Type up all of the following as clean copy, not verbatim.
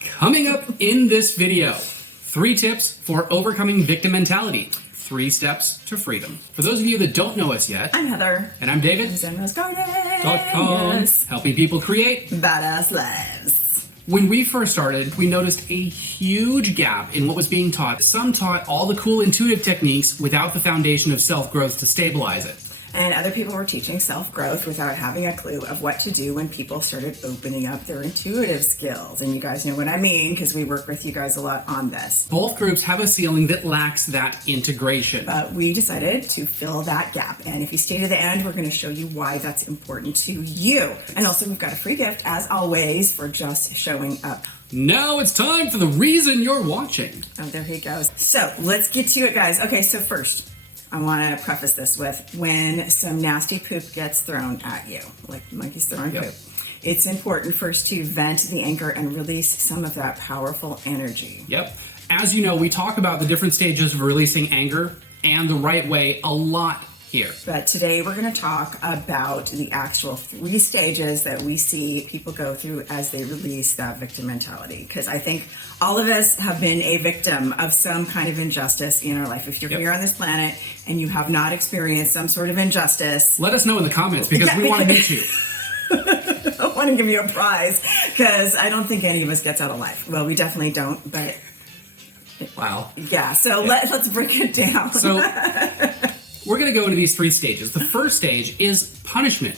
Coming up in this video, 3 tips for overcoming victim mentality. 3 steps to freedom. For those of you that don't know us yet, I'm Heather. And I'm David. ZenRoseGarden.com. Yes. Helping people create badass lives. When we first started, we noticed a huge gap in what was being taught. Some taught all the cool intuitive techniques without the foundation of self-growth to stabilize it. And other people were teaching self-growth without having a clue of what to do when people started opening up their intuitive skills. And you guys know what I mean, because we work with you guys a lot on this. Both groups have a ceiling that lacks that integration. But we decided to fill that gap. And if you stay to the end, we're going to show you why that's important to you. And also, we've got a free gift, as always, for just showing up. Now it's time for the reason you're watching. Oh, there he goes. So let's get to it, guys. Okay, so first, I want to preface this with when some nasty poop gets thrown at you, like monkeys throwing poop, it's important first to vent the anger and release some of that powerful energy. Yep. As you know, we talk about the different stages of releasing anger and the right way a lot here. But today we're going to talk about the actual 3 stages that we see people go through as they release that victim mentality. Because I think all of us have been a victim of some kind of injustice in our life. If you're here on this planet and you have not experienced some sort of injustice, let us know in the comments, because we want to meet you. I want to give you a prize, because I don't think any of us gets out alive. Well, we definitely don't, but wow. Yeah, so let's break it down. So we're going to go into these 3 stages. The first stage is punishment.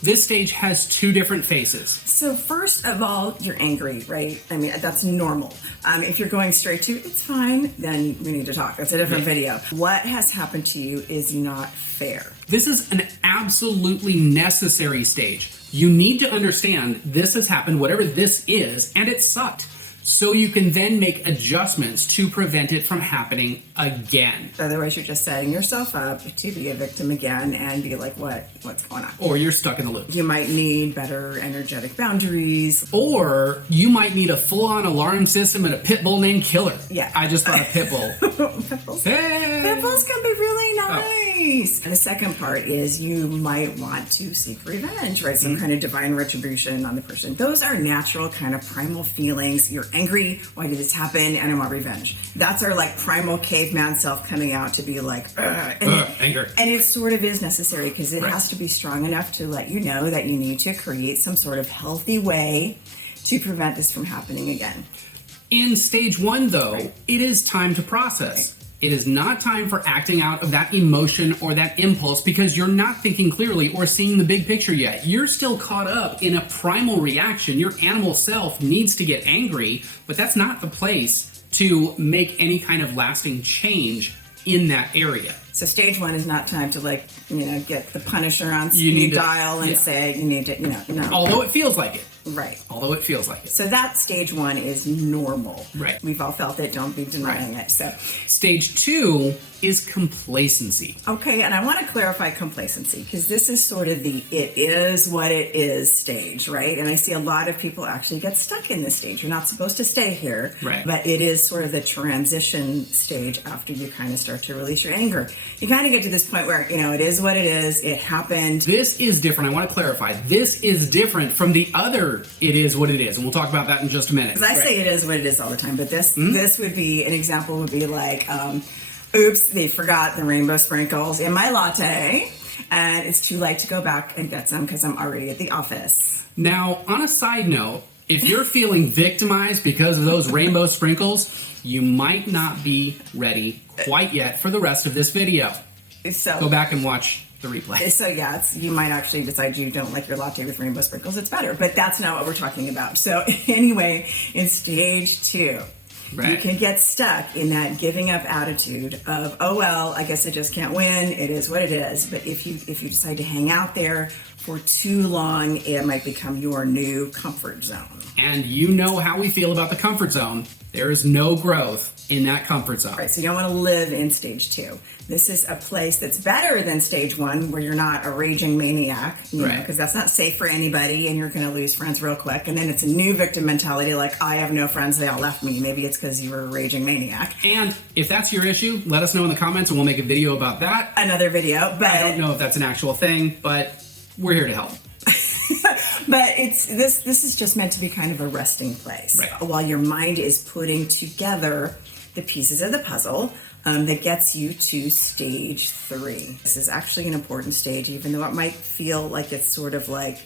This stage has 2 different phases. So first of all, you're angry, right? I mean, that's normal. If you're going straight to, it's fine, then we need to talk. That's a different video. What has happened to you is not fair. This is an absolutely necessary stage. You need to understand this has happened, whatever this is, and it sucked. So you can then make adjustments to prevent it from happening again. Otherwise, you're just setting yourself up to be a victim again and be like, what's going on? Or you're stuck in the loop. You might need better energetic boundaries. Or you might need a full-on alarm system and a pit bull named Killer. Yeah. I just thought of pit bull. Pit bulls. Hey! Pit bulls can be really nice. And the second part is you might want to seek revenge, right? Some kind of divine retribution on the person. Those are natural kind of primal feelings. You're angry. Why did this happen? And I want revenge. That's our like primal caveman self coming out to be like, anger. And it sort of is necessary, because it has to be strong enough to let you know that you need to create some sort of healthy way to prevent this from happening again. In stage 1, though, it is time to process. It is not time for acting out of that emotion or that impulse, because you're not thinking clearly or seeing the big picture yet. You're still caught up in a primal reaction. Your animal self needs to get angry, but that's not the place to make any kind of lasting change in that area. So stage 1 is not time to get the Punisher on speed dial and say you need to, no. Although it feels like it. Right. Although it feels like it. So that stage 1 is normal. Right. We've all felt it. Don't be denying it. So stage 2 is complacency. Okay, and I want to clarify complacency, because this is sort of the it is what it is stage, right? And I see a lot of people actually get stuck in this stage. You're not supposed to stay here, right? But it is sort of the transition stage after you kind of start to release your anger. You kind of get to this point where, it is what it is. It happened. This is different. I want to clarify. This is different from the other it is what it is. And we'll talk about that in just a minute. Because I say it is what it is all the time, but this would be, an example would be like, oops, they forgot the rainbow sprinkles in my latte, and it's too late to go back and get some because I'm already at the office. Now, on a side note, if you're feeling victimized because of those rainbow sprinkles, you might not be ready quite yet for the rest of this video. So go back and watch the replay. So yeah, you might actually decide you don't like your latte with rainbow sprinkles. It's better, but that's not what we're talking about. So anyway, in stage 2, you can get stuck in that giving up attitude of, oh well, I guess I just can't win. It is what it is. But if you decide to hang out there for too long, it might become your new comfort zone. And you know how we feel about the comfort zone. There is no growth in that comfort zone. Right, so you don't want to live in stage 2. This is a place that's better than stage 1, where you're not a raging maniac, because that's not safe for anybody, and you're going to lose friends real quick. And then it's a new victim mentality, like, I have no friends, they all left me. Maybe it's because you were a raging maniac. And if that's your issue, let us know in the comments, and we'll make a video about that. Another video, but I don't know if that's an actual thing, but we're here to help. But this is just meant to be kind of a resting place. Right. While your mind is putting together the pieces of the puzzle that gets you to stage 3. This is actually an important stage, even though it might feel like it's sort of like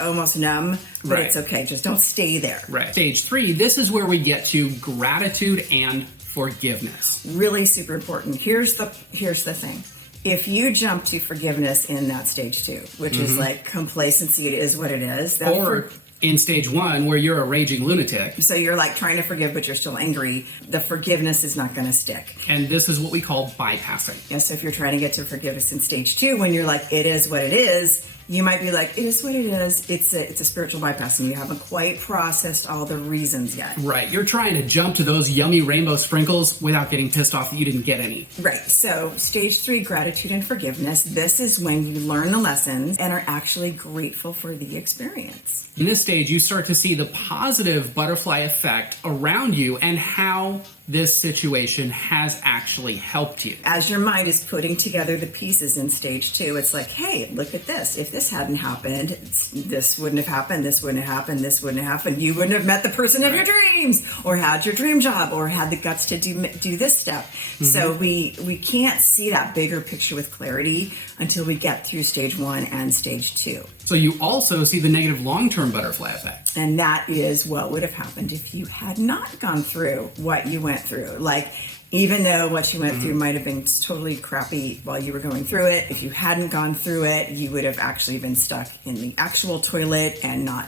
almost numb, but it's okay. Just don't stay there. Right. Stage 3, this is where we get to gratitude and forgiveness. Really super important. Here's the thing. If you jump to forgiveness in that stage 2, which is like complacency, it is what it is. Or in stage 1, where you're a raging lunatic. So you're like trying to forgive, but you're still angry. The forgiveness is not going to stick. And this is what we call bypassing. Yeah, so if you're trying to get to forgiveness in stage 2, when you're like, it is what it is, you might be like, it is what it is. It's a spiritual bypass, and you haven't quite processed all the reasons yet. Right. You're trying to jump to those yummy rainbow sprinkles without getting pissed off that you didn't get any. Right. So stage 3, gratitude and forgiveness. This is when you learn the lessons and are actually grateful for the experience. In this stage, you start to see the positive butterfly effect around you and how this situation has actually helped you. As your mind is putting together the pieces in stage 2, it's like, hey, look at this. If this hadn't happened, this wouldn't have happened, this wouldn't have happened, this wouldn't have happened. You wouldn't have met the person of your dreams, or had your dream job, or had the guts to do this step. So we can't see that bigger picture with clarity until we get through stage 1 and stage 2. So you also see the negative long-term butterfly effect. And that is what would have happened if you had not gone through what you went through. Like, even though what you went through might have been totally crappy while you were going through it, if you hadn't gone through it, you would have actually been stuck in the actual toilet and not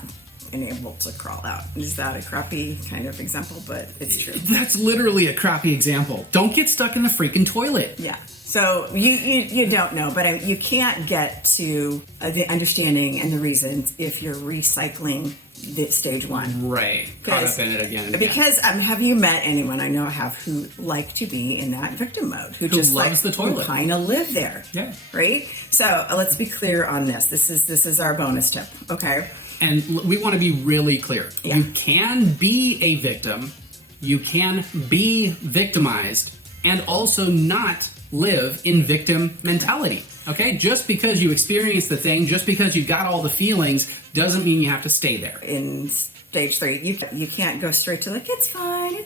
been able to crawl out. Is that a crappy kind of example? But it's true. That's literally a crappy example. Don't get stuck in the freaking toilet. Yeah. So you don't know, but you can't get to the understanding and the reasons if you're recycling the stage 1. Right. Caught up in it again and again. Because have you met anyone I know have who like to be in that victim mode? Who just loves the toilet. Who kind of live there. Yeah. Right? So let's be clear on this. This is our bonus tip. Okay. And we want to be really clear. Yeah. You can be a victim. You can be victimized and also not live in victim mentality. Okay? Just because you experience the thing, just because you got all the feelings, doesn't mean you have to stay there. In stage 3, you can't go straight to like, it's fine.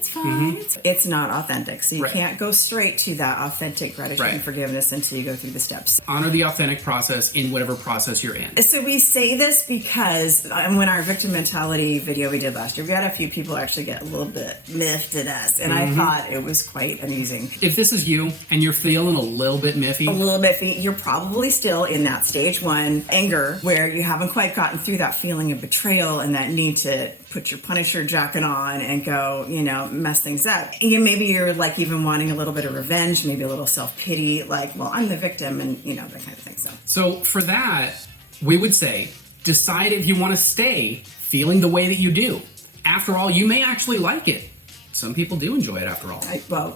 It's not authentic. So you can't go straight to that authentic gratitude and forgiveness until you go through the steps. Honor the authentic process in whatever process you're in. So we say this because when our victim mentality video we did last year, we had a few people actually get a little bit miffed at us, and I thought it was quite amusing. If this is you and you're feeling a little bit miffy, You're probably still in that stage 1 anger where you haven't quite gotten through that feeling of betrayal and that need to put your Punisher jacket on and go, mess things up. Maybe you're like even wanting a little bit of revenge, maybe a little self-pity, like, well, I'm the victim, and that kind of thing. So for that, we would say, decide if you want to stay feeling the way that you do. After all, you may actually like it. Some people do enjoy it after all.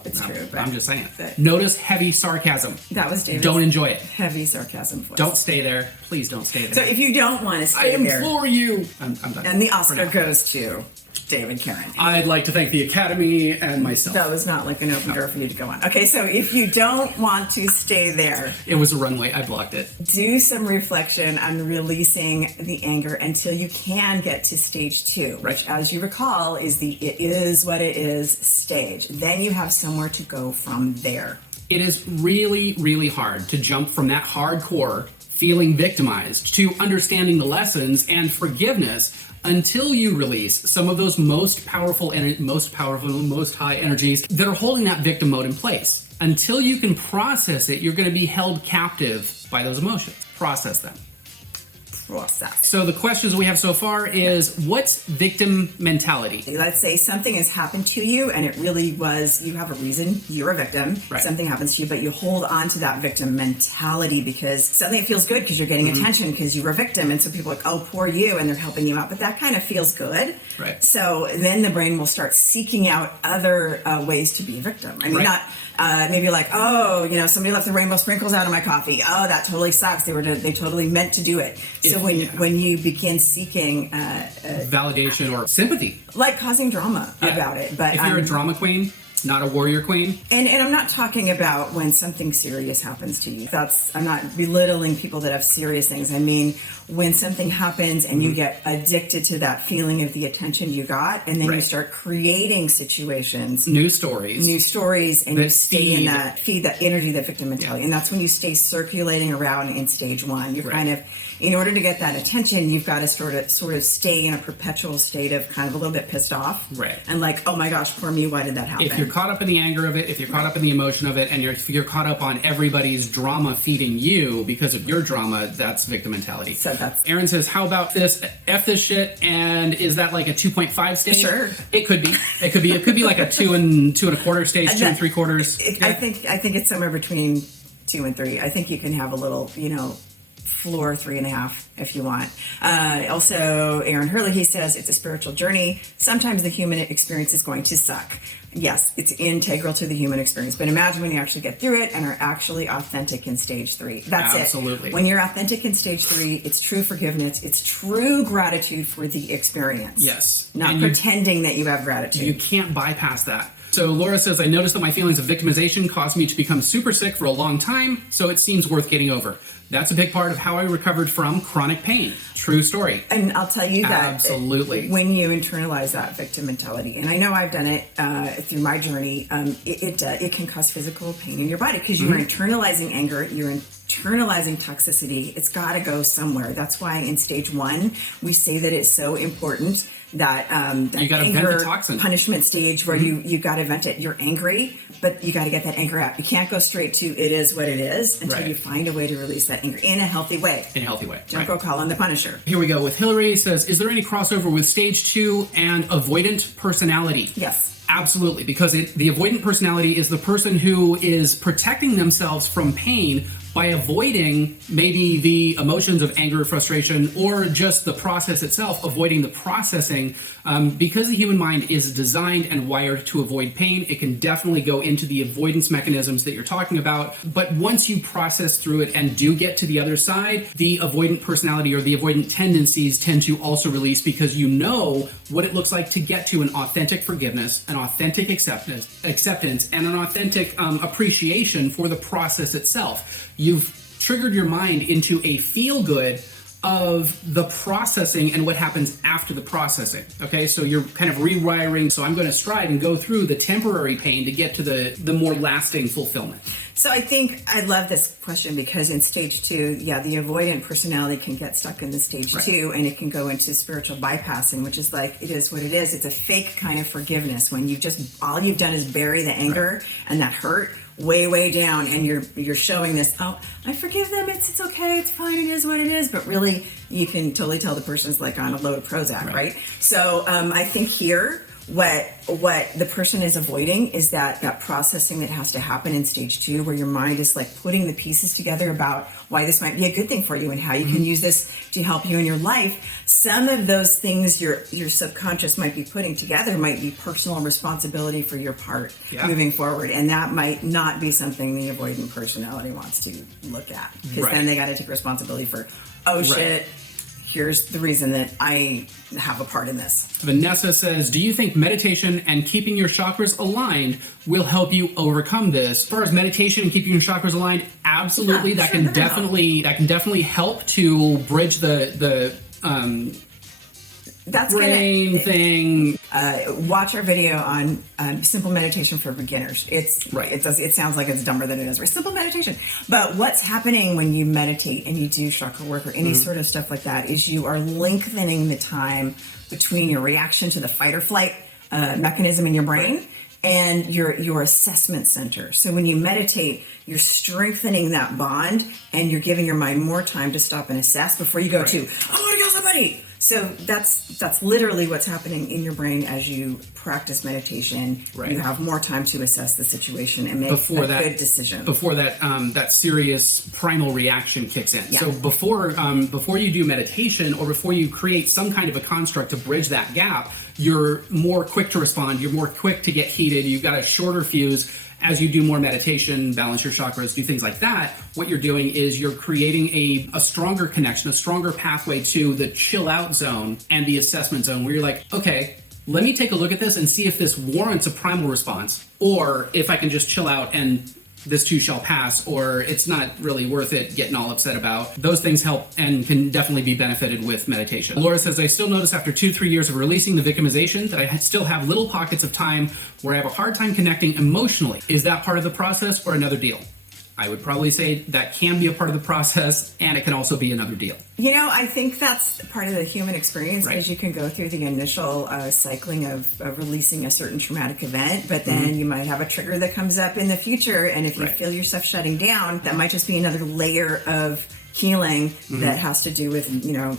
It's true. But I'm just saying. Notice heavy sarcasm. That was David's Don't enjoy it. Heavy sarcasm voice. Don't stay there. Please don't stay there. So if you don't want to stay there. I implore you. I'm done. And the Oscar goes to David Caren. I'd like to thank the Academy and myself. That was not like an open door for you to go on. Okay, so if you don't want to stay there. It was a runway. I blocked it. Do some reflection on releasing the anger until you can get to stage 2, which, as you recall, is the it is what it is stage. Then you have somewhere to go from there. It is really, really hard to jump from that hardcore feeling victimized to understanding the lessons and forgiveness until you release some of those most powerful, most high energies that are holding that victim mode in place. Until you can process it, you're going to be held captive by those emotions. Process them. So the questions we have so far is, what's victim mentality? Let's say something has happened to you and it really was, you have a reason, you're a victim, something happens to you, but you hold on to that victim mentality because suddenly it feels good because you're getting attention because you were a victim, and so people are like, oh, poor you, and they're helping you out, but that kind of feels good. Right. So then the brain will start seeking out other ways to be a victim. I mean, not maybe like, oh, somebody left the rainbow sprinkles out of my coffee. Oh, that totally sucks. They totally meant to do it. So when you begin seeking validation or sympathy, like causing drama about it, but if you're a drama queen, Not a warrior queen. And I'm not talking about when something serious happens to you. I'm not belittling people that have serious things. I mean, when something happens and you get addicted to that feeling of the attention you got, and then you start creating situations, new stories, and you stay in that, feed that energy, that victim mentality. And that's when you stay circulating around in stage one. You're kind of, in order to get that attention, you've got to sort of stay in a perpetual state of kind of a little bit pissed off. Right. And like, oh my gosh, poor me, why did that happen? If you're caught up in the anger of it, if you're caught up in the emotion of it, and you're caught up on everybody's drama feeding you because of your drama, that's victim mentality. So Aaron says, how about this? F this shit, and is that like a 2.5 stage? Sure. It could be. It could be like a 2 1/4 stage, 2 3/4. I think it's somewhere between 2 and 3. I think you can have a little, floor 3.5 if you want. Also, Aaron Hurley, he says it's a spiritual journey. Sometimes the human experience is going to suck. Yes, it's integral to the human experience. But imagine when you actually get through it and are actually authentic in stage 3. That's Absolutely. it. When you're authentic in stage 3, it's true forgiveness. It's true gratitude for the experience. Yes. Not and pretending that you have gratitude. You can't bypass that. So Laura says, I noticed that my feelings of victimization caused me to become super sick for a long time, so it seems worth getting over. That's a big part of how I recovered from chronic pain. True story. And I'll tell you that absolutely, when you internalize that victim mentality, and I know I've done it through my journey, it can cause physical pain in your body because you're internalizing anger, you're internalizing toxicity. It's got to go somewhere. That's why in stage 1 we say that it's so important that you got to vent the toxin. Punishment stage where you got to vent it. You're angry, but you got to get that anger out. You can't go straight to it is what it is until you find a way to release that anger in a healthy way. In a healthy way. Don't go calling the Punisher. Here we go with Hillary. Says, is there any crossover with stage 2 and avoidant personality? Yes. Absolutely, because the avoidant personality is the person who is protecting themselves from pain by avoiding maybe the emotions of anger, frustration, or just the process itself, avoiding the processing. Because the human mind is designed and wired to avoid pain, it can definitely go into the avoidance mechanisms that you're talking about. But once you process through it and do get to the other side, the avoidant personality or the avoidant tendencies tend to also release because you know what it looks like to get to an authentic forgiveness, an authentic acceptance, and an authentic appreciation for the process itself. You've triggered your mind into a feel-good of the processing and what happens after the processing. Okay, so you're kind of rewiring. So I'm going to strive and go through the temporary pain to get to the more lasting fulfillment. So I think I love this question because in stage 2, the avoidant personality can get stuck in the stage 2 and it can go into spiritual bypassing, which is like, it is what it is. It's a fake kind of forgiveness when all you've done is bury the anger and that hurt way down, and you're showing this, oh, I forgive them, it's okay, it's fine, it is what it is, but really you can totally tell the person's like on a load of Prozac, right? So I think here what the person is avoiding is that processing that has to happen in stage 2, where your mind is like putting the pieces together about why this might be a good thing for you and how you can use this to help you in your life. Some of those things your subconscious might be putting together might be personal responsibility for your part moving forward, and that might not be something the avoidant personality wants to look at, because then they got to take responsibility for, shit, here's the reason that I have a part in this. Vanessa says, do you think meditation and keeping your chakras aligned will help you overcome this? As far as meditation and keeping your chakras aligned, absolutely. That can definitely help to bridge the brain thing. Watch our video on simple meditation for beginners. It sounds like it's dumber than it is. Right? Simple meditation. But what's happening when you meditate and you do chakra work or any sort of stuff like that is you are lengthening the time between your reaction to the fight or flight mechanism in your brain and your assessment center. So when you meditate, you're strengthening that bond and you're giving your mind more time to stop and assess before you go to, I want to kill somebody. So that's literally what's happening in your brain as you practice meditation. You have more time to assess the situation and make a good decision. Before that serious primal reaction kicks in. So before you do meditation or before you create some kind of a construct to bridge that gap, you're more quick to respond. You're more quick to get heated. You've got a shorter fuse. As you do more meditation, balance your chakras, do things like that, what you're doing is you're creating a stronger connection, a stronger pathway to the chill out zone and the assessment zone where you're like, okay, let me take a look at this and see if this warrants a primal response, or if I can just chill out and this too shall pass, or it's not really worth it getting all upset about. Those things help and can definitely be benefited with meditation. Laura says, I still notice after 2-3 years of releasing the victimization that I still have little pockets of time where I have a hard time connecting emotionally. Is that part of the process or another deal? I would probably say that can be a part of the process, and it can also be another deal. I think that's part of the human experience, because you can go through the initial cycling of releasing a certain traumatic event, but then you might have a trigger that comes up in the future, and if you feel yourself shutting down, that might just be another layer of healing that has to do with,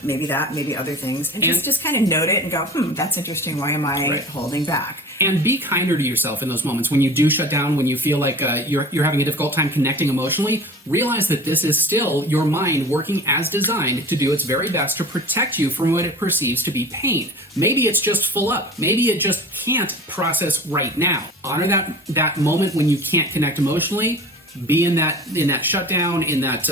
maybe that, maybe other things, and just kind of note it and go, that's interesting. Why am I holding back? And be kinder to yourself in those moments when you do shut down, when you feel like you're having a difficult time connecting emotionally. Realize that this is still your mind working as designed to do its very best to protect you from what it perceives to be pain. Maybe it's just full up. Maybe it just can't process right now. Honor that moment when you can't connect emotionally. Be in that shutdown, in that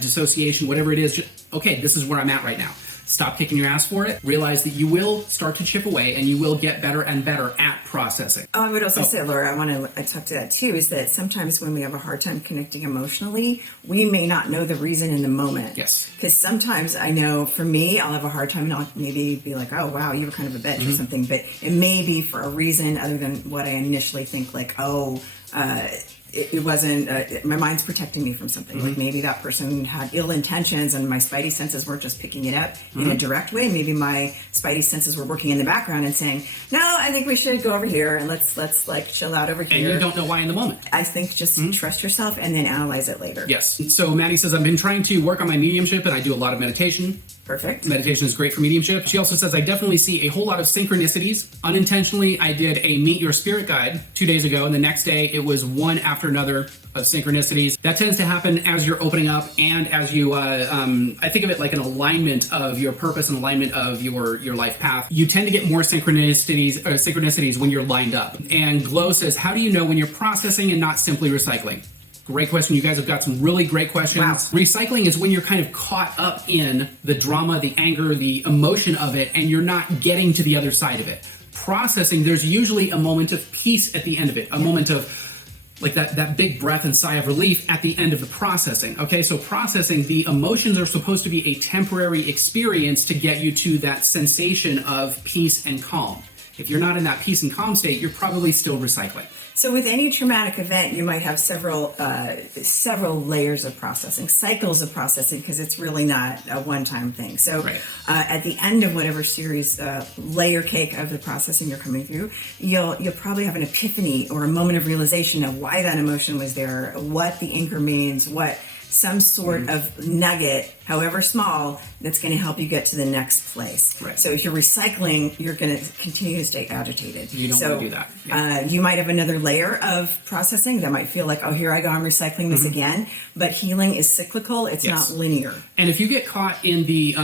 dissociation, whatever it is. Okay, this is where I'm at right now. Stop kicking your ass for it. Realize that you will start to chip away and you will get better and better at processing. I would also say, Laura, I want to talk to that too, is that sometimes when we have a hard time connecting emotionally, we may not know the reason in the moment. Yes. Because sometimes I know for me, I'll have a hard time and I'll maybe be like, oh, wow, you were kind of a bitch or something. But it may be for a reason other than what I initially think, like, it wasn't, my mind's protecting me from something. Like maybe that person had ill intentions and my spidey senses weren't just picking it up in a direct way. Maybe my spidey senses were working in the background and saying, no, I think we should go over here and let's like chill out over here. And you don't know why in the moment. I think just trust yourself and then analyze it later. Yes. So Maddie says, I've been trying to work on my mediumship and I do a lot of meditation. Perfect. Meditation is great for mediumship. She also says, I definitely see a whole lot of synchronicities. Unintentionally, I did a Meet Your Spirit guide 2 days ago, and the next day it was one after another of synchronicities. That tends to happen as you're opening up and as you, I think of it like an alignment of your purpose and alignment of your life path. You tend to get more synchronicities when you're lined up. And Glow says, how do you know when you're processing and not simply recycling? Great question. You guys have got some really great questions. Wow. Recycling is when you're kind of caught up in the drama, the anger, the emotion of it, and you're not getting to the other side of it. Processing, there's usually a moment of peace at the end of it, a moment of like that big breath and sigh of relief at the end of the processing. Okay, so processing, the emotions are supposed to be a temporary experience to get you to that sensation of peace and calm. If you're not in that peace and calm state, you're probably still recycling. So with any traumatic event, you might have several layers of processing, cycles of processing, because it's really not a one-time thing. So at the end of whatever series layer cake of the processing you're coming through, you'll probably have an epiphany or a moment of realization of why that emotion was there, what the anger means, what some sort of nugget, however small, that's going to help you get to the next place. Right. So if you're recycling, you're going to continue to stay agitated. You don't want to do that. Yeah. You might have another layer of processing that might feel like, oh, here I go, I'm recycling this again. But healing is cyclical; it's not linear. And if you get caught in the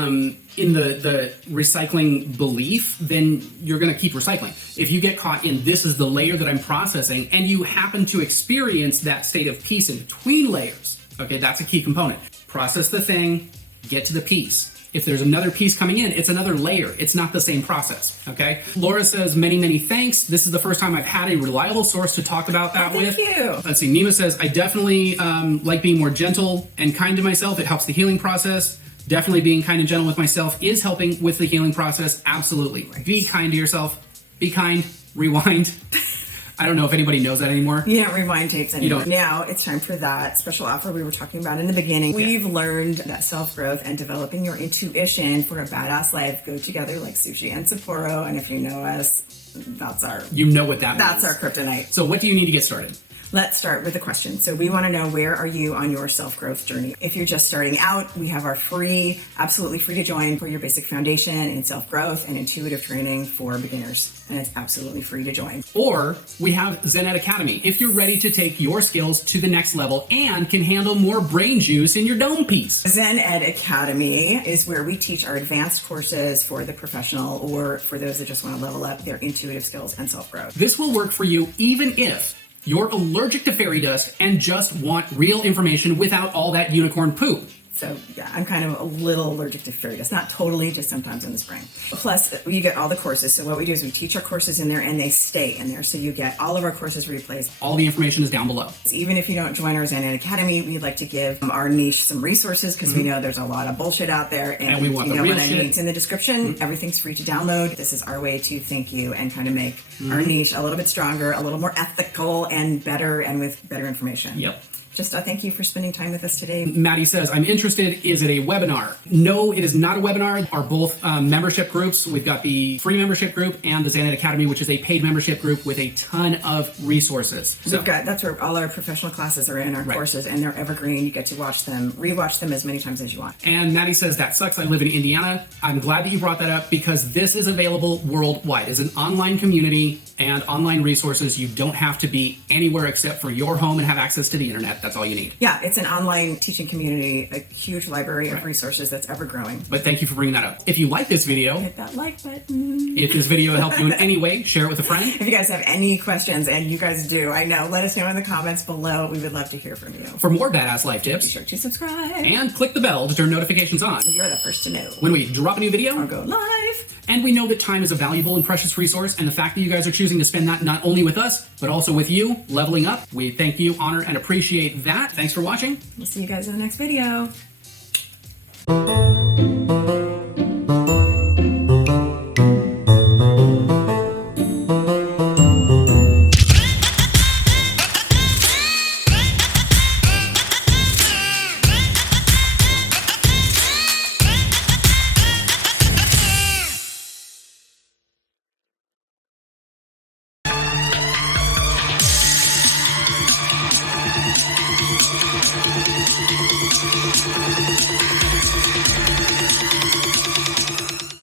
recycling belief, then you're going to keep recycling. If you get caught in this is the layer that I'm processing, and you happen to experience that state of peace in between layers. Okay, that's a key component. Process the thing, get to the piece. If there's another piece coming in, it's another layer. It's not the same process, okay? Laura says, many, many thanks. This is the first time I've had a reliable source to talk about that with. Thank you. Let's see, Nima says, I definitely like being more gentle and kind to myself. It helps the healing process. Definitely being kind and gentle with myself is helping with the healing process. Absolutely. Right. Be kind to yourself. Be kind. Rewind. I don't know if anybody knows that anymore. You don't rewind tapes anymore. Now it's time for that special offer we were talking about in the beginning. We've learned that self-growth and developing your intuition for a badass life go together like sushi and Sapporo. And if you know us, that's our... You know what that means. That's our kryptonite. So what do you need to get started? Let's start with the question. So we want to know, where are you on your self-growth journey? If you're just starting out, we have our free, absolutely free to join for your basic foundation in self-growth and intuitive training for beginners. And it's absolutely free to join. Or we have Zen.Ed Academy. If you're ready to take your skills to the next level and can handle more brain juice in your dome piece. Zen.Ed Academy is where we teach our advanced courses for the professional or for those that just want to level up their intuitive skills and self-growth. This will work for you even if you're allergic to fairy dust and just want real information without all that unicorn poo. So yeah, I'm kind of a little allergic to fairy dust. Not totally, just sometimes in the spring. Plus, you get all the courses. So what we do is we teach our courses in there and they stay in there. So you get all of our courses replays. All the information is down below. Even if you don't join our Zen Academy, we'd like to give our niche some resources because we know there's a lot of bullshit out there. And we want you the know real what I shit. mean. It's in the description. Everything's free to download. This is our way to thank you and kind of make our niche a little bit stronger, a little more ethical and better, and with better information. Yep. Just thank you for spending time with us today. Maddie says, I'm interested. Is it a webinar? No, it is not a webinar. Are both membership groups. We've got the free membership group and the Zen Academy, which is a paid membership group with a ton of resources. So, That's where all our professional classes are in, our courses, and they're evergreen. You get to watch them, rewatch them as many times as you want. And Maddie says, that sucks. I live in Indiana. I'm glad that you brought that up because this is available worldwide. It's an online community and online resources. You don't have to be anywhere except for your home and have access to the internet. That's all you need. Yeah, it's an online teaching community, a huge library of resources that's ever growing. But thank you for bringing that up. If you like this video, Hit that like button. if this video helped you in any way, share it with a friend. If you guys have any questions, and you guys do, I know, let us know in the comments below. We would love to hear from you. For more badass life Be tips, sure to subscribe. and click the bell to turn notifications on So you're the first to know when we drop a new video. or go live. And we know that time is a valuable and precious resource, and the fact that you guys are choosing to spend that not only with us, but also with you, leveling up, we thank you, honor, and appreciate that. Thanks for watching. We'll see you guys in the next video.